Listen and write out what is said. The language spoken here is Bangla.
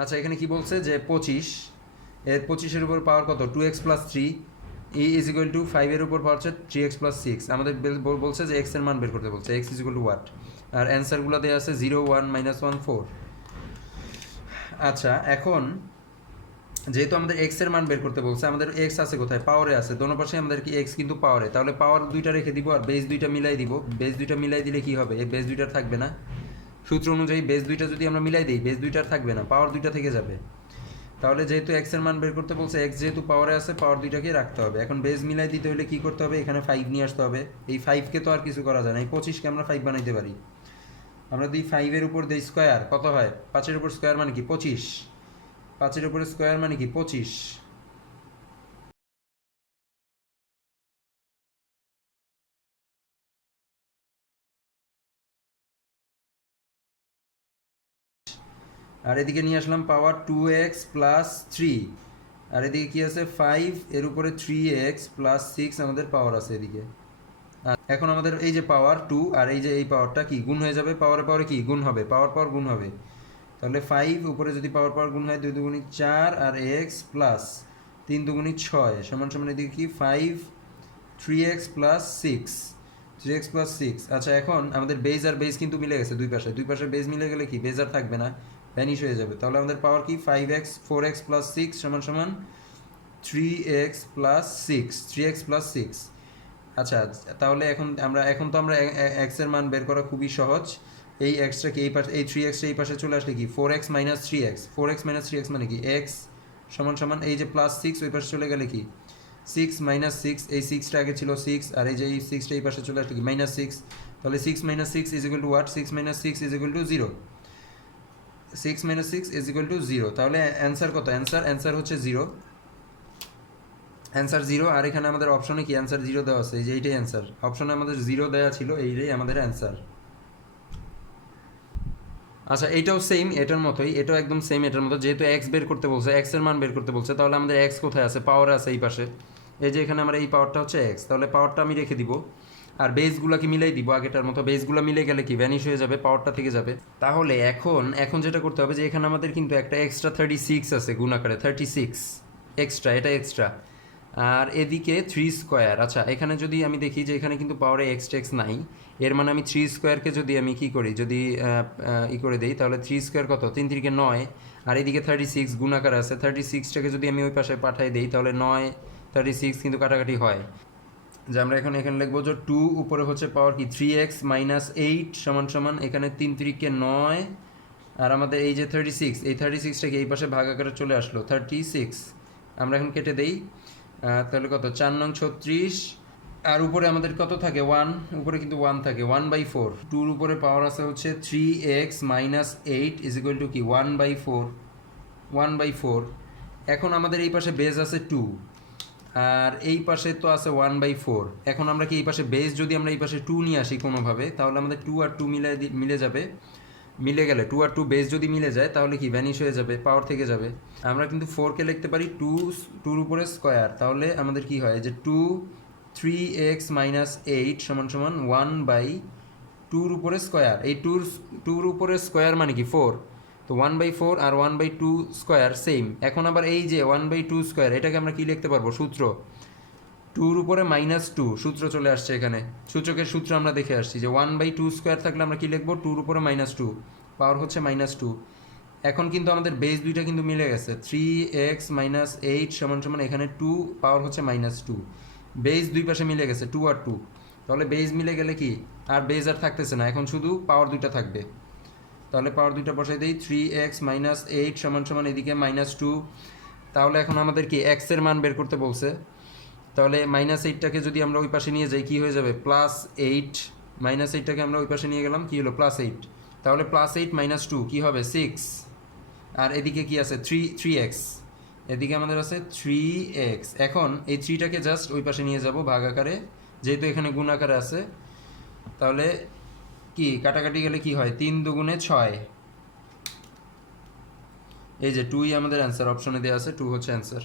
আচ্ছা এখানে কি বলছে যে 25, এর 25-এর উপর পাওয়ার কত 2x plus 3 is equal to 5-এর উপর পাওয়ার হচ্ছে 3x প্লাস 6। আমাদের বলছে যে x এর মান বের করতে বলছে, x is equal to what, আর অ্যান্সারগুলো দেওয়া আছে 0 1 -1 4। আচ্ছা এখন যেহেতু আমাদের x এর মান বের করতে বলছে, আমাদের x আছে কোথায়, পাওয়ারে আছে, দোনো পাশে আমাদের কি x কিন্তু পাওয়ারে, তাহলে পাওয়ার দুইটা রেখে দিব আর বেস দুইটা মিলাই দিব। বেস দুইটা মিলাই দিলে কি হবে, এই বেস দুইটার থাকবে না, সূত্র অনুযায়ী বেস দুইটা যদি আমরা মিলাই দিই বেস দুইটার থাকবে না, পাওয়ার দুইটা থেকে যাবে। তাহলে যেহেতু x এর মান বের করতে বলছে, x যেহেতু পাওয়ারে আছে পাওয়ার দুইটাকে রাখতে হবে। এখন বেস মিলাই দিতে হলে কি করতে হবে, এখানে 5 নিয়ে আসতে হবে। এই 5কে তো আর কিছু করা যায় না, এই 25কে আমরা 5 বানাইতে পারি। আমরা যদি 5-এর উপর দিই স্কোয়ার কত হয়, 5-এর উপর স্কোয়ার মানে কি 25, 5-এর উপরে স্কোয়ার মানে কি 25। আর এদিকে নিয়ে আসলাম পাওয়ার 2x প্লাস 3, আর এদিকে কি আছে 5 এর উপরে 3x প্লাস 6 আমাদের পাওয়ার আছে এদিকে। আর এখন আমাদের এই যে পাওয়ার 2 আর এই যে এই পাওয়ারটা কি গুণ হয়ে যাবে, পাওয়ারে পাওয়ারে কি গুণ হবে, পাওয়ার পাওয়ার গুণ হবে। তাহলে 5 উপরে যদি পাওয়ার পাওয়ার গুণ হয় 2 দুগুণি 4 আর x প্লাস 3 দুগুণি 6 সমান সমান এদিকে কি 5 3x প্লাস 6, 3x প্লাস 6। আচ্ছা এখন আমাদের বেজ আর বেজ কিন্তু মিলে গেছে, দুই পাশে বেজ মিলে গেলে কি বেজ আর থাকবে না, ভ্যানিশ হয়ে যাবে। তাহলে আমাদের পাওয়ার কি 5x 4x প্লাস 6 সমান সমান 3x প্লাস 6, 3x প্লাস 6। আচ্ছা তাহলে এখন তো আমরা x এর মান বের করা খুবই সহজ। এই xটাকে এই পাশে, এই 3x এই পাশে চলে আসলে কি 4x minus 3x, 4x minus 3x মানে কি x সমান সমান এই যে প্লাস 6 ওই পাশে চলে গেলে কি 6 মাইনাস 6, এই 6টা আগে ছিল 6 আর এই যে এই 6টা এই পাশে চলে আসলে কি মাইনাস 6। তাহলে 6 minus 6 is equal to what, 6 minus 6 is equal two 0, 6 minus 6 is equal two 0। তাহলে অ্যান্সার কত, অ্যান্সার হচ্ছে 0, অ্যান্সার 0। আর এখানে আমাদের অপশনে কি অ্যান্সার 0 দেওয়া আছে, এই যে এইটাই অ্যান্সার, অপশনে আমাদের 0 দেওয়া ছিল, এইটাই আমাদের অ্যান্সার। আচ্ছা এইটাও সেম, এটার মতোই, এটাও একদম সেম এটার মতো। যেহেতু এক্স বের করতে বলছে, এক্স এর মান বের করতে বলছে, তাহলে আমাদের এক্স কোথায় আছে, পাওয়ারে আছে এই পাশে। এই যে এখানে আমার এই পাওয়ারটা হচ্ছে এক্স, তাহলে পাওয়ারটা আমি রেখে দিব আর বেসগুলোকে মিলাই দিব আগেটার মতো। বেসগুলো মিলে গেলে কি ভ্যানিশ হয়ে যাবে, পাওয়ারটা থেকে যাবে। তাহলে এখন যেটা করতে হবে যে এখানে আমাদের কিন্তু একটা এক্সট্রা 36 আছে গুণ আকারে, 36 এক্সট্রা, এটা এক্সট্রা। আর এদিকে 3 স্কোয়ার। আচ্ছা এখানে যদি আমি দেখি যে এখানে কিন্তু পাওয়ারে এক্স টেক্স নাই, এর মানে আমি 3 স্কোয়ারকে যদি আমি কী করি, যদি করে দিই তাহলে 3 স্কোয়ার কত, 3 3 9, আর এদিকে 36 গুণাকার আছে, 36টাকে যদি আমি ওই পাশে পাঠাই দিই তাহলে 9 36 কিন্তু কাটাকাটি হয়। যে আমরা এখানে লিখবো যে 2 উপরে হচ্ছে পাওয়ার কি 3x মাইনাস 8 সমান সমান এখানে 3 3 9, আর আমাদের এই যে 36, এই 36টাকে এই পাশে ভাগ আকারে চলে আসলো 36। আমরা এখন কেটে দেই, তাহলে কত 4 নং 36, আর উপরে আমাদের কত থাকে 1, উপরে কিন্তু 1 থাকে, 1/4। 2-র উপরে পাওয়ার আছে হচ্ছে 3x minus 8 is equal two কি 1/4, 1/4। এখন আমাদের এই পাশে বেস আছে 2 আর এই পাশে তো আছে 1/4। এখন আমরা কি এই পাশে বেস যদি আমরা এই পাশে 2 নিয়ে আসি কোনোভাবে, তাহলে আমাদের 2 আর 2 মিলে যাবে, মিলে গেলে 2 আর 2 বেস যদি মিলে যায় তাহলে কি ভ্যানিশ হয়ে যাবে, পাওয়ার থেকে যাবে। আমরা কিন্তু 4কে লিখতে পারি 2-র উপরে স্কোয়ার, তাহলে আমাদের কি হয় যে 2 3x মাইনাস 8 সমান সমান 1/2-র উপরে স্কোয়ার। এই 2-র উপরে স্কোয়ার মানে কি 4, তো 1/4 আর 1/2 স্কোয়ার সেম। এখন আবার এই যে 1/2 স্কোয়ার এটাকে আমরা কি লিখতে পারবো, সূত্র 2-র উপরে -2 সূত্র চলে আসছে এখানে, সূত্র আমরা দেখে আসছি যে 1/2 স্কোয়ার থাকলে আমরা কি লিখবো 2-র উপরে -2, পাওয়ার হচ্ছে -2। এখন কিন্তু আমাদের বেস দুইটা কিন্তু মিলে গেছে, 3x মাইনাস 8 সমান সমান এখানে 2, পাওয়ার হচ্ছে -2। বেস দুই পাশে মিলে গেছে 2 আর 2, তাহলে বেস মিলে গেলে কি আর বেস আর থাকতেছে না, এখন শুধু পাওয়ার দুইটা থাকবে। তাহলে পাওয়ার দুইটা বসাই দিই, 3x মাইনাস 8 সমান সমান এদিকে -2। তাহলে এখন আমাদের কি x এর মান বের করতে বলছে, তাহলে -8টাকে যদি আমরা ওই পাশে নিয়ে যাই কি হয়ে যাবে +8, -8টাকে আমরা ওই পাশে নিয়ে গেলাম কি হলো +8, তাহলে +8 -2 কি হবে 6, আর এদিকে কি আছে 3x, এদিকে আমাদের আছে 3x। এখন এই 3টাকে জাস্ট ওই পাশে নিয়ে যাব ভাগ আকারে, যেহেতু এখানে গুণ আকারে আছে, তাহলে কি কাটাকাটি গেলে কি হয় 3 দুগুণে 6, এই যে 2ই আমাদের অ্যান্সার, অপশনে দেওয়া আছে 2 হচ্ছে অ্যান্সার।